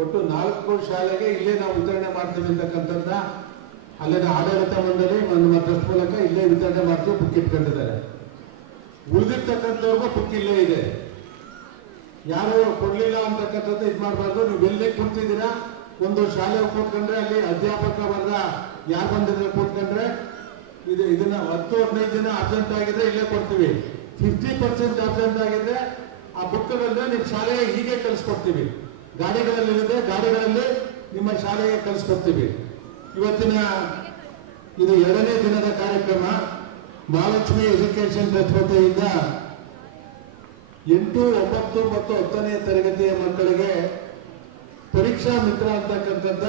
ಒಟ್ಟು ನಾಲ್ಕು ಶಾಲೆಗೆ ಇಲ್ಲೇ ನಾವು ವಿತರಣೆ ಮಾಡ್ತೀವಿ ಅಂತಕ್ಕಂಥದ್ದನ್ನ ಅಲ್ಲಿನ ಆಡಳಿತ ಮಂಡಳಿ ನಮ್ಮ ಟ್ರಸ್ಟ್ ಮೂಲಕ ಇಲ್ಲೇ ವಿತರಣೆ ಮಾಡ್ತೀವಿ, ಬುಕ್ ಇಟ್ಕೊಂಡಿದ್ದಾರೆ. ಉಳಿದಿರ್ತಕ್ಕಂಥವ್ರಿಗೂ ಬುಕ್ ಇಲ್ಲೇ ಇದೆ. ಯಾರು ಕೊಡ್ಲಿಲ್ಲ ಅಂತಕ್ಕಂಥದ್ದು ಇದು ಮಾಡಬಾರ್ದು. ನೀವು ಎಲ್ಲೇ ಕೊಡ್ತಿದ್ದೀರಾ, ಒಂದು ಶಾಲೆ ಕೂತ್ಕೊಂಡ್ರೆ ಅಲ್ಲಿ ಅಧ್ಯಾಪಕ ವರ್ಗ ಯಾರು ಬಂದಿದ್ರೆ ಕೂತ್ಕೊಂಡ್ರೆ? ಇದು ಇದನ್ನ ಹತ್ತು, ಹದಿನೈದು ದಿನ ಅಬ್ಸೆಂಟ್ ಆಗಿದ್ರೆ ಇಲ್ಲೇ ಕೊಡ್ತೀವಿ. ಫಿಫ್ಟಿ ಪರ್ಸೆಂಟ್ ಅಬ್ಸೆಂಟ್ ಆಗಿದ್ರೆ ಆ ಬುಕ್ಗಳನ್ನ ನಿಮ್ಮ ಶಾಲೆಗೆ ಹೀಗೆ ಕಲಿಸ್ಕೊಡ್ತೀವಿ ಗಾಡಿಗಳಲ್ಲಿ ಇದೆ ಗಾಡಿಗಳಲ್ಲಿ ನಿಮ್ಮ ಶಾಲೆಗೆ ಕಲಿಸ್ಕೊಡ್ತೀವಿ ಇವತ್ತಿನ ಇದು ಎರಡನೇ ದಿನದ ಕಾರ್ಯಕ್ರಮ. ಮಹಾಲಕ್ಷ್ಮಿ ಎಜುಕೇಶನ್ ಟ್ರಸ್ಟ್ ವತಿಯಿಂದ ಎಂಟು, ಒಂಬತ್ತು ಮತ್ತು ಹತ್ತನೇ ತರಗತಿಯ ಮಕ್ಕಳಿಗೆ ಪರೀಕ್ಷಾ ಮಿತ್ರ ಅಂತಕ್ಕಂಥದ್ದ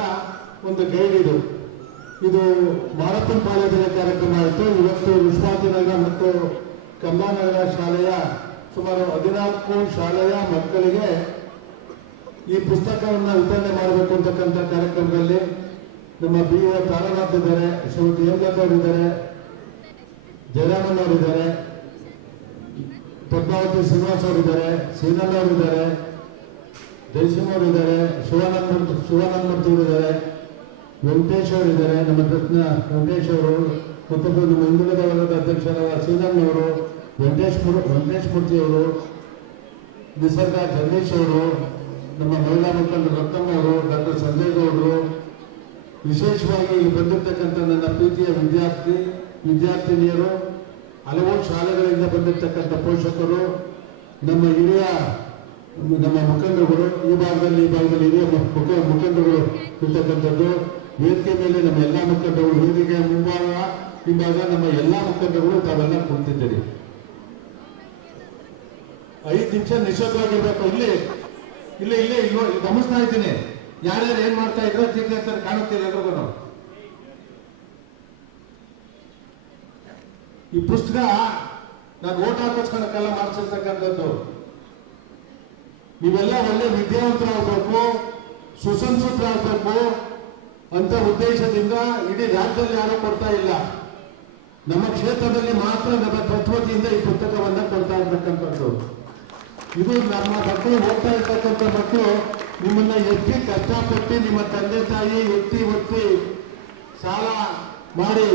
ಒಂದು ಗೈಡ್ ಇದು. ಇದು ಮಾರಪ್ಪನ ಪಾಳ್ಯದ ಕಾರ್ಯಕ್ರಮ ಆಯಿತು. ಇವತ್ತು ವಿಶ್ವಾಸನಗರ ಮತ್ತು ಕಂಬಾನಗರ ಶಾಲೆಯ ಸುಮಾರು ಹದಿನಾಲ್ಕು ಶಾಲೆಯ ಮಕ್ಕಳಿಗೆ ಈ ಪುಸ್ತಕವನ್ನು ವಿತರಣೆ ಮಾಡಬೇಕು ಅಂತಕ್ಕಂಥ ಕಾರ್ಯಕ್ರಮದಲ್ಲಿ ನಮ್ಮ ಬಿ ಎ ತಾರನಾಥ್ ಇದ್ದಾರೆ, ಶ್ರೀಮತಿ ಹೇಮಲತಾ ಅವರಿದ್ದಾರೆ ಜಯರಾಮನ್ ಅವರಿದ್ದಾರೆ, ಪದ್ಮಾವತಿ ಶ್ರೀನಿವಾಸ್ ಅವರಿದ್ದಾರೆ ಅವರಿದ್ದಾರೆ ಅವರು ಇದ್ದಾರೆ ಜಯಸಿಂಹ ಅವರು ಇದ್ದಾರೆ ಶಿವಾನಂದ ಶಿವಾನಂದ ಇದ್ದಾರೆ ವೆಂಕಟೇಶ್ ಅವರಿದ್ದಾರೆ, ನಮ್ಮ ಕೃಷ್ಣ ವೆಂಕಟೇಶ್ ಅವರು ಮತ್ತೊಬ್ಬರು ನಮ್ಮ ಹಿಂದುಳಿದ ವರ್ಗದ ಅಧ್ಯಕ್ಷರಾದ ಶ್ರೀನಂದ್ ಅವರು, ವೆಂಕಟೇಶ್ ವೆಂಕಟೇಶ್ ಮೂರ್ತಿ ಅವರು, ನಿಸರ್ಗ ಜಗದೀಶ್ ಅವರು ನಮ್ಮ ಮಹಿಳಾ ಮುಖಂಡ ರತ್ನಮ್ಮ ಅವರು ಡಾಕ್ಟರ್ ಸಂಜಯ್ ಗೌಡರು ವಿಶೇಷವಾಗಿ ಬಂದಿರತಕ್ಕಂಥ ನನ್ನ ಪ್ರೀತಿಯ ವಿದ್ಯಾರ್ಥಿ, ವಿದ್ಯಾರ್ಥಿನಿಯರು, ಹಲವು ಶಾಲೆಗಳಿಂದ ಬಂದಿರತಕ್ಕಂಥ ಪೋಷಕರು, ನಮ್ಮ ಹಿರಿಯ, ನಮ್ಮ ಮುಖಂಡರುಗಳು, ಈ ಭಾಗದಲ್ಲಿ ಈ ಭಾಗದಲ್ಲಿ ಹಿರಿಯ ಮುಖ, ಮುಖಂಡರುಗಳು ಇರ್ತಕ್ಕಂಥದ್ದು, ವೇದಿಕೆ ಮೇಲೆ ನಮ್ಮ ಎಲ್ಲ ಮುಖಂಡರುಗಳು ವೇದಿಕೆ ಮುಂಭಾಗ, ಹಿಂಭಾಗ ನಮ್ಮ ಎಲ್ಲ ಮುಖಂಡರುಗಳು, ತಾವೆಲ್ಲ ಕುಳಿತಿದ್ದೀರಿ ಐದು ನಿಮಿಷ ನಿಶ್ಶಬ್ದವಾಗಿರ್ಬೇಕು ಇಲ್ಲಿ ಇಲ್ಲಿ ಇಲ್ಲೇ ನೋಡಿ, ಗಮನಿಸ್ತಾ ಇದ್ದೀನಿ. ಯಾರ್ಯಾರು ಏನ್ ಮಾಡ್ತಾ ಇದ್ರೋ ಚೀಫ್ ಸರ್ ಕಾಣುತ್ತಿಲ್ಲ ಎಲ್ರಿಗೂ ಈ ಪುಸ್ತಕ ನಾನು ಓಟ್ ಹಾಕೋಸ್ಕೊಳಕ್ಕೆಲ್ಲ ಮಾಡಿಸಿರ್ತಕ್ಕಂಥದ್ದು. ನೀವೆಲ್ಲ ಒಳ್ಳೆ ವಿದ್ಯಾವಂತರಾಗಬೇಕು ಸುಸಂಸ್ಕೃತರಾಗಬೇಕು ಅಂತ ಉದ್ದೇಶದಿಂದ ಇಡೀ ರಾಜ್ಯದಲ್ಲಿ ಯಾರು ಕೊಡ್ತಾ ಇಲ್ಲ. ನಮ್ಮ ಕ್ಷೇತ್ರದಲ್ಲಿ ಮಾತ್ರ ನಮ್ಮ ತತ್ವತೆಯಿಂದ ಈ ಪುಸ್ತಕವನ್ನ ಕೊಡ್ತಾ ಇರ್ತಕ್ಕಂಥದ್ದು. ಇದು ನಮ್ಮ ಮಕ್ಕಳು ಓದ್ತಾ ಇರ್ತಕ್ಕಂಥ ಮಕ್ಕಳು ನಿಮ್ಮನ್ನ ಎತ್ತಿ ಕಷ್ಟಪಟ್ಟು ನಿಮ್ಮ ತಂದೆ ತಾಯಿ ಎತ್ತಿ ಒತ್ತಿ ಸಾಲ ಮಾಡಿ.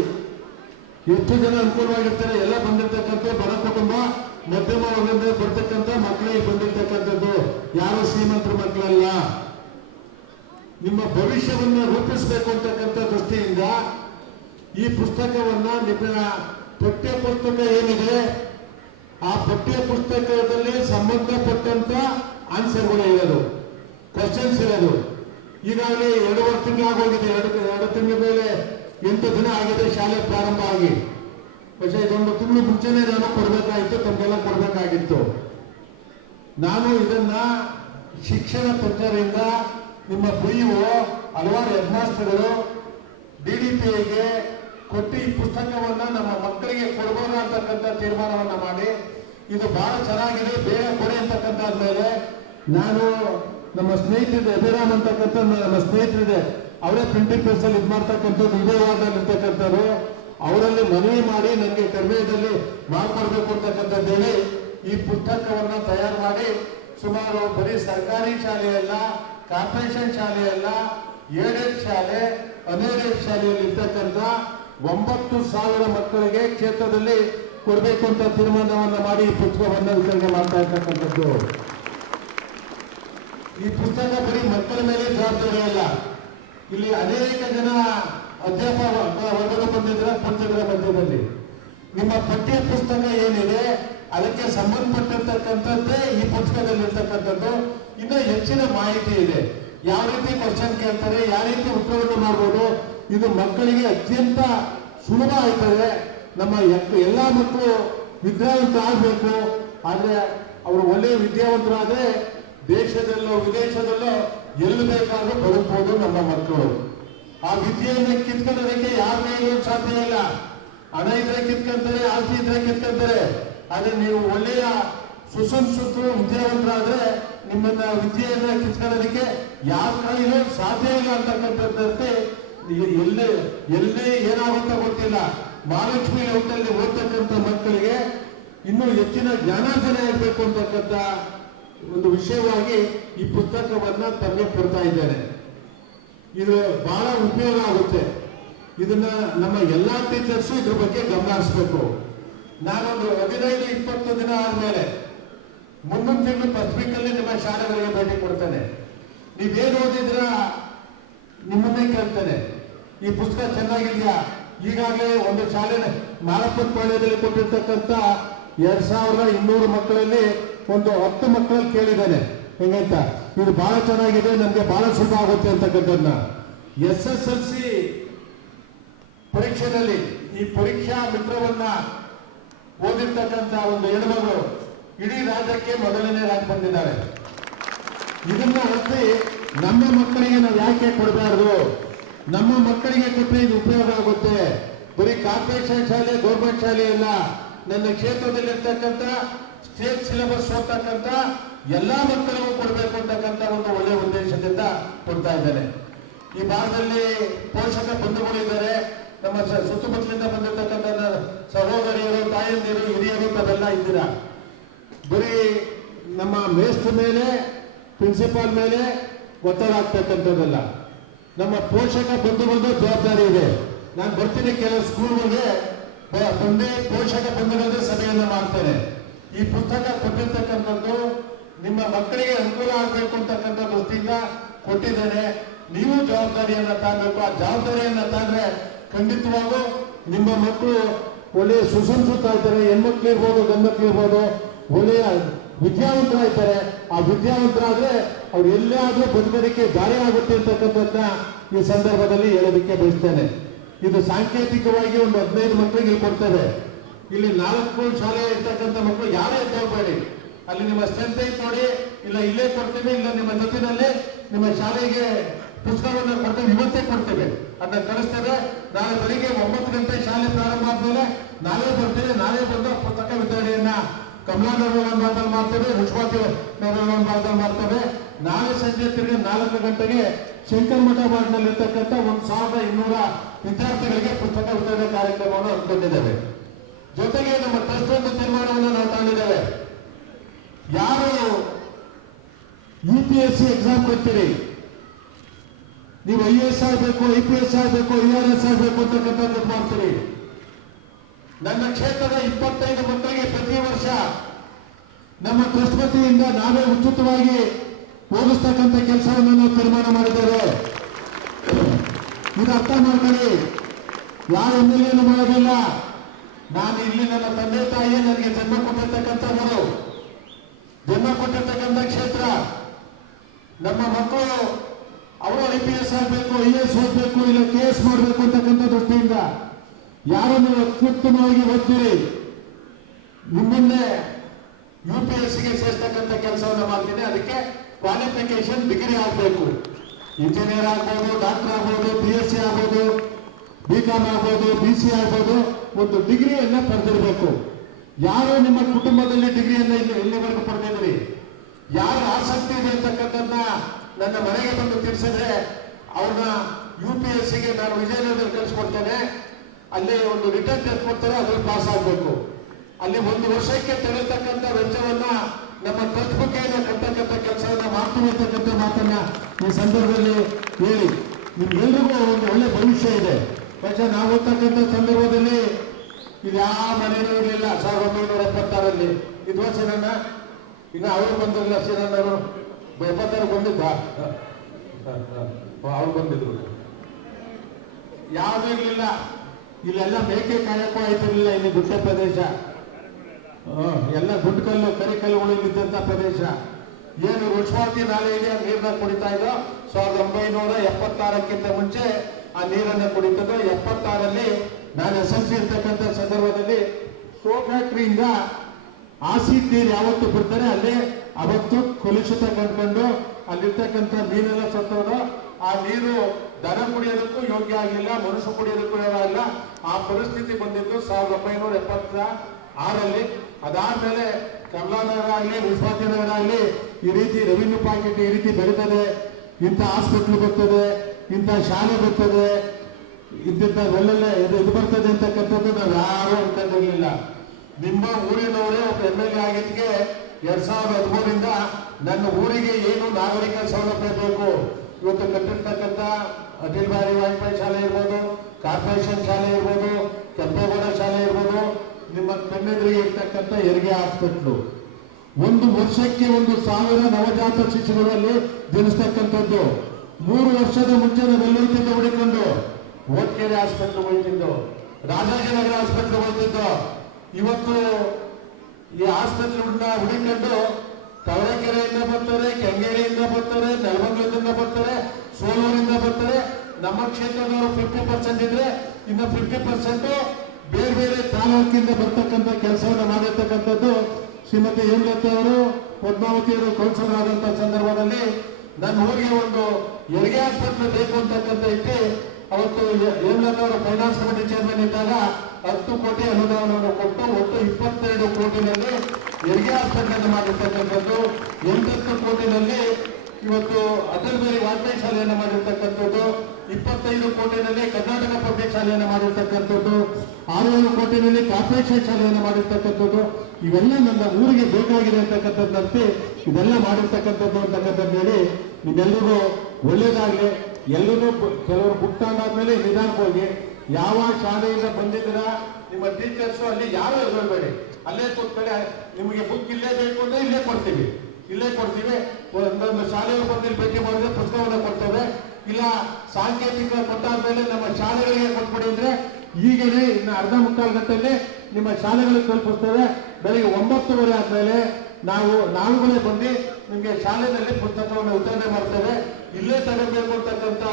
ಎಷ್ಟು ಜನ ಅನುಕೂಲವಾಗಿರ್ತಾರೆ, ಎಲ್ಲ ಬಂದಿರ್ತಕ್ಕಂಥ ಬಡ ಕುಟುಂಬ, ಮಧ್ಯಮ ವರ್ಗದಿಂದ ಬರ್ತಕ್ಕಂಥ ಮಕ್ಕಳಿಗೆ ಬಂದಿರ್ತಕ್ಕಂಥದ್ದು. ಯಾರು ಶ್ರೀಮಂತರ ಮಕ್ಕಳಲ್ಲ. ನಿಮ್ಮ ಭವಿಷ್ಯವನ್ನು ರೂಪಿಸಬೇಕು ಅಂತಕ್ಕಂಥ ದೃಷ್ಟಿಯಿಂದ ಈ ಪುಸ್ತಕವನ್ನ ನಿಮ್ಮ ಪಠ್ಯ ಪುಸ್ತಕ ಏನಿದೆ ಆ ಪಠ್ಯ ಪುಸ್ತಕದಲ್ಲಿ ಸಂಬಂಧಪಟ್ಟಂತ ಆನ್ಸರ್ಗಳು ಇರೋದು ಕ್ವಶನ್ಸ್ ಇರೋದು ಈಗಾಗಲೇ ಎರಡೂವರೆ ತಿಂಗಳಾಗೋಗಿದೆ ಎರಡು ಎರಡು ತಿಂಗಳ ಮೇಲೆ ಎಂಟು ದಿನ ಆಗಿದೆ ಶಾಲೆ ಪ್ರಾರಂಭ ಆಗಿ പക്ഷേ ಇದೊಂದು ತಿಂಗಳು ಮುಂಚೆನೆ ನಾನು ಕೊಡಬೇಕಾಗಿತ್ತು ತಮಗೆಲ್ಲ ಕೊಡಬೇಕಾಗಿತ್ತು ನಾನು ಇದನ್ನ ಶಿಕ್ಷಣ ತಜ್ಞರಿಂದ ನಿಮ್ಮ ಬಿಇಒ ಹಲವಾರು ಹೆಡ್ ಮಾಸ್ಟರ್ಗಳು ಡಿಡಿಪಿಗೆ ಕೊಟ್ಟು ಈ ಪುಸ್ತಕವನ್ನ ನಮ್ಮ ಮಕ್ಕಳಿಗೆ ಕೊಡ್ಬೋದ ಅಂತಕ್ಕಂಥ ತೀರ್ಮಾನವನ್ನ ಮಾಡಿ. ಇದು ಬಹಳ ಚೆನ್ನಾಗಿದೆ, ಬೇಗ ಕೊಡಿ ಅಂತಕ್ಕಂಥದ್ಮೇಲೆ ನಾನು ನಮ್ಮ ಸ್ನೇಹಿತರಿದೆ, ಅಭಿರಾಮ್ ಅಂತಕ್ಕಂಥ ನಮ್ಮ ಸ್ನೇಹಿತರಿದೆ. ಅವರೇ ಪ್ರಿಂಟಿಂಗ್ ಪ್ರೆಸ್ ಅಲ್ಲಿ ಇದು ಮಾಡ್ತಕ್ಕಂಥದ್ದು ವಾರ್ಡಲ್ಲಿ ಇರ್ತಕ್ಕಂಥವ್ರು ಅವರಲ್ಲಿ ಮನವಿ ಮಾಡಿ ನನಗೆ ಕರ್ಮೇದಲ್ಲಿ ಮಾಡ್ಕೊಡ್ಬೇಕು ಅಂತಕ್ಕಂಥದ್ದು ಹೇಳಿ ಈ ಪುಸ್ತಕವನ್ನ ತಯಾರು ಮಾಡಿ ಸುಮಾರು ಬರೀ ಸರ್ಕಾರಿ ಶಾಲೆಯಲ್ಲ ಕಾರ್ಪೊರೇಷನ್ ಶಾಲೆಯಲ್ಲ ಏಡೆಡ್ ಶಾಲೆ ಅನೇಡೆಡ್ ಶಾಲೆಯಲ್ಲಿ ಇರ್ತಕ್ಕಂಥ ಒಂಬತ್ತು ಸಾವಿರ ಮಕ್ಕಳಿಗೆ ಕ್ಷೇತ್ರದಲ್ಲಿ ಕೊಡಬೇಕು ಅಂತ ತೀರ್ಮಾನವನ್ನು ಮಾಡಿ ಈ ಪುಸ್ತಕವನ್ನು ವಿತರಣೆ ಮಾಡ್ತಾ ಇರ್ತಕ್ಕಂಥದ್ದು. ಈ ಪುಸ್ತಕ ಬರೀ ಮಕ್ಕಳ ಮೇಲೆ ಜವಾಬ್ದಾರಿ ಅಲ್ಲ. ಇಲ್ಲಿ ಅನೇಕ ಜನ ಅಧ್ಯಾಪಕ ವರ್ಗದ ಬಂದಿದ್ರೆ ಪುಸ್ತಕದ ಮಧ್ಯದಲ್ಲಿ. ನಿಮ್ಮ ಪಠ್ಯ ಪುಸ್ತಕ ಏನಿದೆ, ಅದಕ್ಕೆ ಸಂಬಂಧಪಟ್ಟಿರ್ತಕ್ಕಂಥದ್ದೇ ಈ ಪುಸ್ತಕದಲ್ಲಿ ಇರ್ತಕ್ಕಂಥದ್ದು ಇನ್ನೂ ಹೆಚ್ಚಿನ ಮಾಹಿತಿ ಇದೆ. ಯಾವ ರೀತಿ ಕ್ವಶನ್ ಕೇಳ್ತಾರೆ, ಯಾವ ರೀತಿ ಉತ್ತರವನ್ನು ಮಾಡ್ಬೋದು ಇದು ಮಕ್ಕಳಿಗೆ ಅತ್ಯಂತ ಸುಲಭ ಆಯ್ತದೆ ನಮ್ಮ ಎಲ್ಲ ಮಕ್ಕಳು ವಿದ್ಯಾವಂತ ಆಗಬೇಕು. ಆದರೆ ಅವರು ಒಳ್ಳೆಯ ವಿದ್ಯಾವಂತರಾದರೆ ದೇಶದಲ್ಲೋ, ವಿದೇಶದಲ್ಲೋ ಎಲ್ಲಿ ಬೇಕಾದ್ರೂ ಬದುಕಬಹುದು ನಮ್ಮ ಮಕ್ಕಳು. ಆ ವಿದ್ಯೆಯನ್ನು ಕಿತ್ಕೊಳ್ಳೋದಕ್ಕೆ ಯಾರ ಮೇಲೂ ಸಾಧ್ಯ ಇಲ್ಲ. ಹಣ ಇದ್ರೆ ಕಿತ್ಕೊಂತಾರೆ, ಆಸ್ತಿ ಇದ್ರೆ ಕಿತ್ಕೊಂತಾರೆ. ಆದ್ರೆ ನೀವು ಒಳ್ಳೆಯ ಸುಸಂಸ್ಕೃತರು ವಿದ್ಯಾವಂತರಾದ್ರೆ ನಿಮ್ಮನ್ನ ವಿದ್ಯೆಯನ್ನ ಕಿತ್ಕೊಳ್ಳೋದಕ್ಕೆ ಯಾರ ಕೈಲೂ ಸಾಧ್ಯ ಇಲ್ಲ ಅಂತಕ್ಕಂಥದ್ದಕ್ಕೆ ಎ- ಎಲ್ಲೇ, ಎಲ್ಲಿ ಏನಾಗುತ್ತೋ ಗೊತ್ತಿಲ್ಲ. ಮಹಾಲಕ್ಷ್ಮಿ ಲೆವೆಲ್ನಲ್ಲಿ ಓದ್ತಕ್ಕಂಥ ಮಕ್ಕಳಿಗೆ ಇನ್ನೂ ಹೆಚ್ಚಿನ ಜ್ಞಾನಾರ್ಜನೆ ಇರಬೇಕು ಅಂತಕ್ಕಂಥ ಒಂದು ವಿಷಯವಾಗಿ ಈ ಪುಸ್ತಕವನ್ನ ತಮಗೆ ಕೊಡ್ತಾ ಇದ್ದೇನೆ. ಇದು ಬಹಳ ಉಪಯೋಗ ಆಗುತ್ತೆ. ಇದನ್ನ ನಮ್ಮ ಎಲ್ಲಾ ಟೀಚರ್ಸ್ ಇದ್ರ ಬಗ್ಗೆ ಗಮನ ಹರಿಸ್ಬೇಕು. ನಾನೊಂದು ಹದಿನೈದು ಇಪ್ಪತ್ತು ದಿನ ಆದ್ಮೇಲೆ ಮುಂದಿನ ತಿಂಗಳು ಫಸ್ಟ್ ವೀಕಲ್ಲಿ ನಿಮ್ಮ ಶಾಲೆಗಳಿಗೆ ಭೇಟಿ ಕೊಡ್ತೇನೆ. ನೀವೇನು ಓದಿದ್ರ, ನಿಮ್ಮನ್ನೇ ಕೇಳ್ತೇನೆ. ಈ ಪುಸ್ತಕ ಚೆನ್ನಾಗಿದೆಯಾ? ಈಗಾಗಲೇ ಒಂದು ಶಾಲೆ ನಾಲ್ಕು ಪಾಳ್ಯದಲ್ಲಿ ಕೊಟ್ಟಿರ್ತಕ್ಕಂಥ ಎರಡ್ ಸಾವಿರದ ಇನ್ನೂರು ಮಕ್ಕಳಲ್ಲಿ ಒಂದು ಹತ್ತು ಮಕ್ಕಳಲ್ಲಿ ಕೇಳಿದ್ದಾನೆ. ಹೆಂಗಂತ? ಇದು ಬಹಳ ಚೆನ್ನಾಗಿದೆ, ನಮಗೆ ಬಹಳ ಸುಲಭ ಆಗುತ್ತೆ ಅಂತಕ್ಕಂಥದ್ದನ್ನ ಎಸ್ ಎಸ್ ಎಲ್ ಸಿ ಪರೀಕ್ಷೆಯಲ್ಲಿ ಈ ಪರೀಕ್ಷಾ ಮಿತ್ರವನ್ನ ಓದಿರ್ತಕ್ಕಂಥ ಒಂದು ಹೆಣ್ಮಗಳು ಇಡೀ ರಾಜ್ಯಕ್ಕೆ ಮೊದಲನೇ ರಾಜ್ ಬಂದಿದ್ದಾರೆ. ಇದನ್ನ ಒತ್ತಿ ನಮ್ಮ ಮಕ್ಕಳಿಗೆ ನಾವು ಯಾಕೆ ಕೊಡಬಾರ್ದು? ನಮ್ಮ ಮಕ್ಕಳಿಗೆ ಕೊಟ್ಟರೆ ಇದು ಉಪಯೋಗ ಆಗುತ್ತೆ. ಬರೀ ಕಾರ್ಪೊರೇಷನ್ ಶಾಲೆ, ಗೌರ್ಮೆಂಟ್ ಶಾಲೆ ಇಲ್ಲ ನನ್ನ ಕ್ಷೇತ್ರದಲ್ಲಿ ಇರ್ತಕ್ಕಂಥ ಸ್ಟೇಟ್ ಸಿಲೆಬಸ್ ಓದ್ತಕ್ಕಂಥ ಎಲ್ಲಾ ಮಕ್ಕಳಿಗೂ ಕೊಡಬೇಕು ಅಂತಕ್ಕಂಥ ಒಂದು ಒಳ್ಳೆಯ ಉದ್ದೇಶದಿಂದ ಕೊಡ್ತಾ ಇದ್ದಾರೆ ಈ ಭಾಗದಲ್ಲಿ ಪೋಷಕ ಬಂಧುಗಳು ಇದ್ದಾರೆ. ನಮ್ಮ ಸುತ್ತಮುತ್ತಲಿಂದ ಬಂದಿರತಕ್ಕಂಥ ಸಹೋದರಿಯರು, ತಾಯಂದಿರು, ಹಿರಿಯರು, ತಾವೆಲ್ಲ ಇದ್ದೀರಾ? ಬರೀ ನಮ್ಮ ಮೇಸ್ಟ್ ಮೇಲೆ ಪ್ರಿನ್ಸಿಪಾಲ್ ಮೇಲೆ ಒತ್ತಡ ಆಗ್ತಕ್ಕಂಥದ್ದಲ್ಲ ನಮ್ಮ ಪೋಷಕ ಬಂಧುಗಳದ್ದು ಜವಾಬ್ದಾರಿ ಇದೆ. ನಾನು ಬರ್ತೀನಿ ಕೆಲವು ಸ್ಕೂಲ್ಗಳಿಗೆ. ತಂದೆ ಬಂದೇ ಪೋಷಕ ಬಂಧುಗಳದ್ದೇ ಸಭೆಯನ್ನ ಮಾಡ್ತೇನೆ. ಈ ಪುಸ್ತಕ ಕೊಟ್ಟಿರ್ತಕ್ಕಂಥದ್ದು ನಿಮ್ಮ ಮಕ್ಕಳಿಗೆ ಅನುಕೂಲ ಆಗಬೇಕು ಅಂತಕ್ಕಂಥ ದೃಷ್ಟಿಯಿಂದ ಕೊಟ್ಟಿದ್ದೇನೆ. ನೀವು ಜವಾಬ್ದಾರಿಯನ್ನ ತಾಗಬೇಕು. ಆ ಜವಾಬ್ದಾರಿಯನ್ನ ತಾಂದ್ರೆ ಖಂಡಿತವಾಗೂ ನಿಮ್ಮ ಮಕ್ಕಳು ಒಳ್ಳೆಯ ಸುಸಂಸ್ಕೃತರಾಗ್ತಾರೆ ಹೆಣ್ಮಕ್ಳು ಇರ್ಬೋದು, ಗಂಡ್ಮಕ್ಳು ಇರ್ಬೋದು, ಒಳ್ಳೆಯ ವಿದ್ಯಾವಂತರಾಗ್ತಾರೆ ಆ ವಿದ್ಯಾವಂತರಾದ್ರೆ ಅವ್ರು ಎಲ್ಲೇ ಆದ್ರೂ ಬದುಕೋದಕ್ಕೆ ದಾರಿ ಆಗುತ್ತೆ ಅಂತಕ್ಕಂಥದ್ದನ್ನ ಈ ಸಂದರ್ಭದಲ್ಲಿ ಹೇಳೋದಕ್ಕೆ ಬಯಸ್ತೇನೆ. ಇದು ಸಾಂಕೇತಿಕವಾಗಿ ಒಂದು ಹದಿನೈದು ಮಕ್ಕಳಿಗೆ ಇಲ್ಲಿ ಕೊಡ್ತೇವೆ ಇಲ್ಲಿ ನಾಲ್ಕು ಶಾಲೆ ಇರ್ತಕ್ಕಂಥ ಮಕ್ಕಳು ಯಾರೇ ಇದ್ದಾಗಬೇಡಿ ಅಲ್ಲಿ ನಿಮ್ಮ ಸ್ಟ್ರೆಂತ್ ನೋಡಿ, ಇಲ್ಲ ಇಲ್ಲೇ ಕೊಡ್ತೀವಿ, ಇಲ್ಲ ನಿಮ್ಮ ಜೊತೆನಲ್ಲಿ ನಿಮ್ಮ ಶಾಲೆಗೆ ಪುಸ್ತಕವನ್ನು ಕೊಡ್ತೇವೆ, ಇವತ್ತೇ ಕೊಡ್ತೇವೆ. ಅದನ್ನ ಕಳಿಸ್ತೇವೆ. ನಾಳೆ ಬೆಳಿಗ್ಗೆ ಒಂಬತ್ತು ಗಂಟೆ ಶಾಲೆ ಪ್ರಾರಂಭ ಆದ್ಮೇಲೆ ನಾಳೆ ಬರ್ತೇನೆ ನಾಳೆ ಬಂದು ಕಮಲಾ ನಗರ ಭಾಗದಲ್ಲಿ ಮಾಡ್ತೇವೆ ಹುಷ್ಪಾತಿ ನಗರ ಭಾಗದಲ್ಲಿ ಮಾಡ್ತೇವೆ. ನಾಳೆ ಸಂಜೆ ತಿರುಗಿ ನಾಲ್ಕು ಗಂಟೆಗೆ ಶಂಕರಮಠ ವಾರ್ಡ್ನಲ್ಲಿ ಇರ್ತಕ್ಕಂಥ ಒಂದು ಸಾವಿರದ ಇನ್ನೂರ ವಿದ್ಯಾರ್ಥಿಗಳಿಗೆ ಪುಸ್ತಕ ವಿತರಣೆ ಕಾರ್ಯಕ್ರಮವನ್ನು ಹಮ್ಮಿಕೊಂಡಿದ್ದೇವೆ. ಜೊತೆಗೆ ನಮ್ಮ ಟ್ರಸ್ಟ್ ಒಂದು ತೀರ್ಮಾನವನ್ನು ನಾವು ತಗೊಂಡಿದ್ದೇವೆ ಯಾರು U P S C exam ಕೊಡ್ತೀರಿ? ನೀವು ಐ ಎಸ್ ಆಗಬೇಕು ಐ ಪಿ ಎಸ್ ಆಗಬೇಕು ಐ ಆರ್ ಎಸ್ ಆಗಬೇಕು ಅಂತಕ್ಕಂಥದ್ದು ಮಾಡ್ತೀರಿ. ನನ್ನ ಕ್ಷೇತ್ರದ ಇಪ್ಪತ್ತೈದು ಮಕ್ಕಳಿಗೆ ಪ್ರತಿ ವರ್ಷ ನಮ್ಮ ಟ್ರಸ್ಟ್ ವತಿಯಿಂದ ನಾವೇ ಉಚಿತವಾಗಿ ಓದಿಸ್ತಕ್ಕಂಥ ಕೆಲಸವನ್ನು ನಾವು ತೀರ್ಮಾನ ಮಾಡಿದ್ದೇವೆ. ಇದು ಅರ್ಥ ಮಾಡ್ಕೊಳ್ಳಿ. ಯಾರು ಎಮ್ಮೆಲ್ಲೇನು ಮಾಡೋದಿಲ್ಲ. ನಾನು ಇಲ್ಲಿ ನನ್ನ ತಂದೆ ತಾಯಿ ನನಗೆ ಜನ್ಮ ಕೊಟ್ಟಿರ್ತಕ್ಕಂಥವರು ಜನ್ಮ ಕೊಟ್ಟಿರ್ತಕ್ಕಂಥ ಕ್ಷೇತ್ರ. ನಮ್ಮ ಮಕ್ಕಳು ಅವರು ಐ ಪಿ ಎಸ್ ಆಗಬೇಕು, ಐ ಎಸ್ ಓದಬೇಕು, ಇಲ್ಲ ಕೆ ಎಸ್ ಮಾಡಬೇಕು ಅಂತಕ್ಕಂಥ ಯಾರನ್ನು ಅತ್ಯುತ್ತಮವಾಗಿ ಓದ್ತೀರಿ ನಿಮ್ಮನ್ನೇ ಯು ಪಿ ಎಸ್ ಸಿಗೆ ಸೇರ್ತಕ್ಕಂಥ ಕೆಲಸವನ್ನು ಮಾಡ್ತೀನಿ. ಅದಕ್ಕೆ ಕ್ವಾಲಿಫಿಕೇಶನ್ ಡಿಗ್ರಿ ಆಗಬೇಕು. ಇಂಜಿನಿಯರ್ ಆಗ್ಬೋದು ಡಾಕ್ಟರ್ ಆಗ್ಬೋದು ಬಿ ಎಸ್ ಸಿ ಆಗ್ಬೋದು ಬಿ ಕಾಮ್ ಆಗ್ಬೋದು ಬಿ ಸಿ ಆಗ್ಬೋದು, ಒಂದು ಡಿಗ್ರಿಯನ್ನ ಪಡೆದಿರಬೇಕು. ಯಾರು ನಿಮ್ಮ ಕುಟುಂಬದಲ್ಲಿ ಡಿಗ್ರಿಯನ್ನ ಇಲ್ಲಿ ಇಲ್ಲಿವರೆಗೂ ಪಡೆದಿದ್ರಿ ಯಾರು ಆಸಕ್ತಿ ಇದೆ ಅಂತಕ್ಕಂಥದ್ದನ್ನ ನನ್ನ ಮನೆಗೆ ಬಂದು ತಿಳಿಸಿದ್ರೆ, ಅವ್ರನ್ನ ಯು ಪಿ ಎಸ್ ಸಿಗೆ ನಾನು ವಿಜಯನಗರ ಕಳಿಸ್ಕೊಡ್ತೇನೆ. ಅಲ್ಲಿ ಒಂದು ರಿಟರ್ನ್ ಟೆಸ್ಟ್ ಕೊಡ್ತಾರೆ ಅದ್ರಲ್ಲಿ ಪಾಸ್ ಆಗಬೇಕು. ಅಲ್ಲಿ ಒಂದು ವರ್ಷಕ್ಕೆ ತೆರಳತಕ್ಕಂತ ವೆಚ್ಚವನ್ನ ನಮ್ಮ ಟೆಕ್ಸ್ಟ್ ಬುಕ್ ಕಟ್ಟತಕ್ಕಂಥ ಕೆಲಸವನ್ನ ಮಾಡ್ತೀವಿ ಅಂತಕ್ಕಂಥ ಮಾತನ್ನ ಈ ಸಂದರ್ಭದಲ್ಲಿ ಹೇಳಿ. ನಿಮ್ಗೆಲ್ರಿಗೂ ಒಂದು ಒಳ್ಳೆ ಭವಿಷ್ಯ ಇದೆ. ಯಾಕಂದ್ರೆ ನಾವು ಓದ್ತಕ್ಕಂಥ ಸಂದರ್ಭದಲ್ಲಿ ಇದು ಯಾವ ಮನೇನೂ ಇರಲಿಲ್ಲ. ಸಾವಿರದ ಒಂಬೈನೂರ ಎಪ್ಪತ್ತಾರಲ್ಲಿ. ಇದು ಸೀರಣ್ಣ ಇನ್ನು ಅವರು ಬಂದಿರಲಿಲ್ಲ ಸೀರಣ್ಣರು ಎಪ್ಪತ್ತಾರು ಬಂದಿದ್ದ? ಅವ್ರು ಬಂದಿದ್ರು. ಯಾವುದೂ ಇರಲಿಲ್ಲ. ಇಲ್ಲೆಲ್ಲ ಮೇಕೆ ಕಾಯಕ್ಕೂ ಆಯ್ತಿರ್ಲಿಲ್ಲ ಇಲ್ಲಿ ಗುಡ್ಡ ಪ್ರದೇಶ? ಎಲ್ಲ ಗುಡ್ಕಲ್ಲು ಕರಿಕಲ್ಲುಗಳು ಇದ್ದಂತ ಪ್ರದೇಶ. ಏನು ರುಷ್ವಾತಿ ನಾಲೆ ಇದೆ ಆ ನೀರನ್ನ ಕುಡಿತಾ ಇದ್ದೋ? ಸಾವಿರದ ಒಂಬೈನೂರ ಎಪ್ಪತ್ತಾರಕ್ಕಿಂತ ಮುಂಚೆ ಆ ನೀರನ್ನ ಕುಡಿತದ್ದು. ಎಪ್ಪತ್ತಾರಲ್ಲಿ ನಾನು ಎಸ್ ಎಲ್ ಸಿ ಇರ್ತಕ್ಕಂಥ ಸಂದರ್ಭದಲ್ಲಿ ಸೋ ಫ್ಯಾಕ್ಟ್ರಿಯಿಂದ ಆಸಿಡ್ ನೀರು ಯಾವತ್ತು ಬಿಡ್ತಾರೆ. ಅಲ್ಲಿ ಅವತ್ತು ಕಲುಷಿತ ಕಂಡ್ಕೊಂಡು ಅಲ್ಲಿರ್ತಕ್ಕಂಥ ನೀರೆಲ್ಲ ಸತ್ತೋದು? ಆ ನೀರು ದನ ಕುಡಿಯೋದಕ್ಕೂ ಯೋಗ್ಯ ಆಗಿಲ್ಲ, ಮನುಷ್ಯ ಕುಡಿಯೋದಕ್ಕೂ ಆಗಿಲ್ಲ. ಆ ಪರಿಸ್ಥಿತಿ ಬಂದಿದ್ದು ಸಾವಿರದ ಒಂಬೈನೂರ ಎಪ್ಪತ್ತ ಆರಲ್ಲಿ ಅದಾದ್ಮೇಲೆ ಕಮಲಾನಗರ ಆಗಲಿ ವಿಶ್ವಾಸನಗರ ಆಗಲಿ ಈ ರೀತಿ ರೆವಿನ್ಯೂ ಪಾಕೆಟ್ ಈ ರೀತಿ ಬೆಳೀತದೆ. ಇಂಥ ಹಾಸ್ಪಿಟ್ಲ್ ಬರ್ತದೆ, ಇಂಥ ಶಾಲೆ ಬರ್ತದೆ. ಇಂತಿಂತ ಒಳ್ಳೊಳ್ಳೆ ಇದು ಬರ್ತದೆ ಅಂತಕ್ಕಂಥದ್ದು ನಾವು ಯಾರು ಅನ್ಕೊಂಡಿರ್ಲಿಲ್ಲ. ನಿಮ್ಮ ಊರಿನವರೇ ಒಬ್ಬ ಎಂ ಎಲ್ ಎ ಆಗಿದ್ದಕ್ಕೆ ಎರಡ್ ಸಾವಿರದ ಹದಿಮೂರಿಂದ ನನ್ನ ಊರಿಗೆ ಏನು ನಾಗರಿಕ ಸೌಲಭ್ಯ ಬೇಕು. ಇವತ್ತು ಕಟ್ಟಿರ್ತಕ್ಕಂಥ ಅಖಿಲ್ ಬಿಹಾರಿ ವಾಜಪೇಯಿ ಶಾಲೆ ಇರ್ಬೋದು, ಕಾರ್ಪೊರೇಷನ್ ಶಾಲೆ ಇರ್ಬೋದು, ಕೆಂಪೇಗೌಡ ಶಾಲೆ ಇರ್ಬೋದು, ನಿಮ್ಮ ಕಣ್ಣೆದುರಿಗೆ ಇರ್ತಕ್ಕಂಥ ಹೆರಿಗೆ ಹಾಸ್ಪಿಟ್ಲು. ಒಂದು ವರ್ಷಕ್ಕೆ ಒಂದು ಸಾವಿರ ನವಜಾತ ಶಿಶುಗಳಲ್ಲಿ ಜನಿಸ್ತಕ್ಕಂಥದ್ದು. ಮೂರು ವರ್ಷದ ಮುಂಚೆ ನಾವೆಲ್ಲರಿಗಿಂತ ಹುಡುಕೊಂಡು ಓದ್ಕೇರಿ ಆಸ್ಪತ್ರೆ ಹೋಗ್ತಿದ್ದು ರಾಜಾಜಿನಗರ ಆಸ್ಪತ್ರೆ ಹೋಗ್ತಿದ್ದು ಇವತ್ತು ಈ ಆಸ್ಪತ್ರೆಗಳನ್ನ ಹುಡುಕೊಂಡು ತವರೆಕೆರೆಯಿಂದ ಬರ್ತಾರೆ, ಕೆಂಗೇರಿಯಿಂದ ಬರ್ತಾರೆ, ನೆಲಮಂಗಲದಿಂದ ಬರ್ತಾರೆ, ಸೋಲೂರಿಂದ ಬರ್ತಾರೆ. ನಮ್ಮ ಕ್ಷೇತ್ರದವರು ಫಿಫ್ಟಿ ಪರ್ಸೆಂಟ್ ಇದ್ರೆ ಇನ್ನು ಫಿಫ್ಟಿ ಪರ್ಸೆಂಟ್ ಬೇರೆ ಬೇರೆ ತಾಲೂಕಿಂದ ಬರ್ತಕ್ಕಂಥ ಕೆಲಸವನ್ನು ಮಾಡಿರ್ತಕ್ಕಂಥದ್ದು ಶ್ರೀಮತಿ ಹೇಮಲತಾ ಅವರು ಪದ್ಮಾವತಿಯವರು ಕೌನ್ಸಿಲರ್ ಆದಂತ ಸಂದರ್ಭದಲ್ಲಿ ನನ್ನ ಊರಿಗೆ ಒಂದು ಹೆರಿಗೆ ಆಸ್ಪತ್ರೆ ಬೇಕು ಅಂತಕ್ಕಂಥ ಇಟ್ಟು ಅವತ್ತು ಹೇಮಲತಾ ಅವರು ಫೈನಾನ್ಸ್ ಕಮಿಟಿ ಚೇರ್ಮನ್ ಇದ್ದಾಗ ಹತ್ತು ಕೋಟಿ ಅನುದಾನವನ್ನು ಕೊಟ್ಟು ಒಟ್ಟು ಇಪ್ಪತ್ತೆರಡು ಕೋಟಿನಲ್ಲಿ ಹೆರಿಗೆ ಆಸ್ಪತ್ರೆಯನ್ನು ಮಾಡಿರ್ತಕ್ಕಂಥದ್ದು. ಎಂಟತ್ತು ಕೋಟಿನಲ್ಲಿ ಇವತ್ತು ಅಟಲ್ ಬಿಹಾರಿ ವಾಜಪೇಯಿ ಶಾಲೆಯನ್ನು ಮಾಡಿರ್ತಕ್ಕಂಥದ್ದು. ಇಪ್ಪತ್ತೈದು ಕೋಟಿನಲ್ಲಿ ಕರ್ನಾಟಕ ಪಬ್ಲಿಕ್ ಶಾಲೆಯನ್ನು ಮಾಡಿರ್ತಕ್ಕಂಥದ್ದು. ಆರೇಳು ಕೋಟಿನಲ್ಲಿ ಕಾರ್ಪೊರೇಷನ್ ಶಾಲೆಯನ್ನು ಮಾಡಿರ್ತಕ್ಕಂಥದ್ದು. ಇವೆಲ್ಲ ನನ್ನ ಊರಿಗೆ ಬೇಕಾಗಿದೆ ಅಂತಕ್ಕಂಥದ್ದಂತೆ ಇದೆಲ್ಲ ಮಾಡಿರ್ತಕ್ಕಂಥದ್ದು ಅಂತಕ್ಕಂಥದ್ದು ಹೇಳಿ ನಿಮ್ಮೆಲ್ಲರಿಗೂ ಒಳ್ಳೇದಾಗಲಿ. ಎಲ್ಲರೂ ಕೆಲವರು ಬುಕ್ ತಗೊಂಡಾದ್ಮೇಲೆ ನಿಧಾನಕ್ಕೆ ಹೋಗಿ. ಯಾವ ಶಾಲೆಯಿಂದ ಬಂದಿದ್ದೀರಾ? ನಿಮ್ಮ ಟೀಚರ್ಸ್ ಅಲ್ಲಿ ಯಾರು ಎದುರಬೇಡಿ ಅಲ್ಲೇ ಕೂತ್ಕಡೆ ನಿಮಗೆ ಬುಕ್ ಇಲ್ಲೇ ಬೇಕು ಅಂದ್ರೆ ಇಲ್ಲೇ ಕೊಡ್ತೀವಿ. ಇಲ್ಲೇ ಕೊಡ್ತೀವಿ. ಒಂದೊಂದು ಶಾಲೆಗೆ ಬಂದು ಭೇಟಿ ಮಾಡಿದ್ರೆ ಪುಸ್ತಕವನ್ನ ಕೊಡ್ತೇವೆ. ಇಲ್ಲ ಸಾಂಕೇತಿಕ ಕೊಟ್ಟಾದ್ಮೇಲೆ ನಮ್ಮ ಶಾಲೆಗಳಿಗೆ ಕೊಟ್ಬಿಡಿ ಅಂದ್ರೆ ಈಗಲೇ ಇನ್ನು ಅರ್ಧ ಮುಕ್ಕಾಲು ಗಂಟೆಯಲ್ಲಿ ನಿಮ್ಮ ಶಾಲೆಗಳಿಗೆ ತಲುಪಿಸ್ತೇವೆ. ಬೆಳಿಗ್ಗೆ ಒಂಬತ್ತುವರೆ ಆದ್ಮೇಲೆ ನಾವು ನಾವುಗಳೇ ಬಂದು ನಿಮಗೆ ಶಾಲೆಯಲ್ಲಿ ಪುಸ್ತಕವನ್ನು ವಿತರಣೆ ಮಾಡ್ತೇವೆ. ಇಲ್ಲೇ ತಗೋಬೇಕು ಅಂತಕ್ಕಂಥ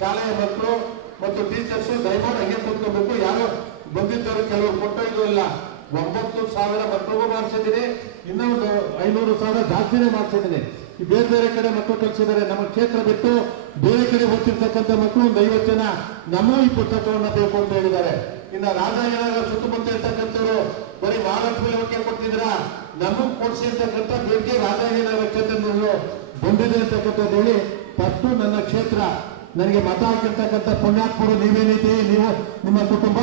ಶಾಲೆಯ ಮಕ್ಕಳು ಮತ್ತು ಟೀಚರ್ಸ್ ದಯಮಾಡಿ ಹಂಗೆ ಕೂತ್ಕೋಬೇಕು. ಯಾರು ಬಂದಿದ್ದವರು ಕೆಲವರು ಕೊಟ್ಟೋ ಇಲ್ಲ ಒಂಬತ್ತು ಸಾವಿರ ಮಕ್ಕಳಿಗೂ ಮಾಡಿಸಿದ್ದೀನಿ, ಇನ್ನೊಂದು ಐನೂರು ಸಾವಿರ ಜಾಸ್ತಿನೇ ಮಾಡಿಸಿದ್ದೀನಿ. ಬೇರೆ ಬೇರೆ ಕಡೆ ಮಕ್ಕಳು ಕಳಿಸಿದ್ದಾರೆ. ನಮ್ಮ ಕ್ಷೇತ್ರ ಬಿಟ್ಟು ಬೇರೆ ಕಡೆ ಓದ್ತಿರ್ತಕ್ಕಂಥ ಮಕ್ಕಳು ಒಂದು ಐವತ್ತು ಜನ ನಮ್ಮ ಈ ಪುಸ್ತಕವನ್ನು ಬೇಕು ಅಂತ ಹೇಳಿದ್ದಾರೆ. ಇನ್ನ ರಾಜಾಜಿನಗರ ಸುತ್ತಮುತ್ತ ಇರ್ತಕ್ಕಂಥವ್ರು, ಬರೀ ಮಹಾಲಕ್ಷ್ಮಿ ಬಗ್ಗೆ ಕೊಡ್ತಿದ್ರ ನಮಗ್ ಕೊಡ್ಸಿರ್ತಕ್ಕಂಥ ಬೇಡಿಕೆ ರಾಜಾಜಿನಗರ ಕ್ಷೇತ್ರದಲ್ಲೂ ಬಂದಿದೆ ಅಂತಕ್ಕಂಥದ್ದು ಹೇಳಿ, ಪಟ್ಟು ನನ್ನ ಕ್ಷೇತ್ರ. ನನಗೆ ಮತ ಹಾಕಿರ್ತಕ್ಕಂಥ ಪುಣ್ಯಾತ್ಮರು ನೀವೇನೈತಿ ನೀವು ನಿಮ್ಮ ಕುಟುಂಬ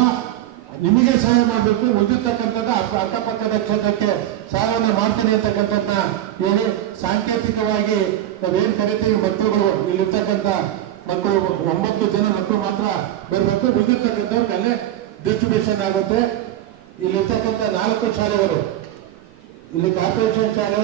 ನಿಮಗೆ ಸಹಾಯ ಮಾಡಬೇಕು, ಉಳಿದಿರ್ತಕ್ಕಂಥದ್ದು ಅಕ್ಕ- ಅಕ್ಕಪಕ್ಕದ ಕ್ಷೇತ್ರಕ್ಕೆ ಸಹಾಯವನ್ನು ಮಾಡ್ತೀನಿ ಅಂತಕ್ಕಂಥದ್ದನ್ನ ಹೇಳಿ ಸಾಂಕೇತಿಕವಾಗಿ ನಾವೇನು ಕರಿತೀವಿ, ಮಕ್ಕಳುಗಳು ಇಲ್ಲಿರ್ತಕ್ಕಂಥ ಮಕ್ಕಳು, ಒಂಬತ್ತು ಜನ ಮಕ್ಕಳು ಮಾತ್ರ ಬರಬೇಕು, ಉಳಿದಿರ್ತಕ್ಕಂಥವ್ರಿಗೆ ಅಲ್ಲೇ ಡಿಸ್ಟ್ರಿಬ್ಯೂಷನ್ ಆಗುತ್ತೆ. ಇಲ್ಲಿರ್ತಕ್ಕಂಥ ನಾಲ್ಕು ಶಾಲೆಗಳು, ಇಲ್ಲಿ ಕಾರ್ಪೊರೇಷನ್ ಶಾಲೆ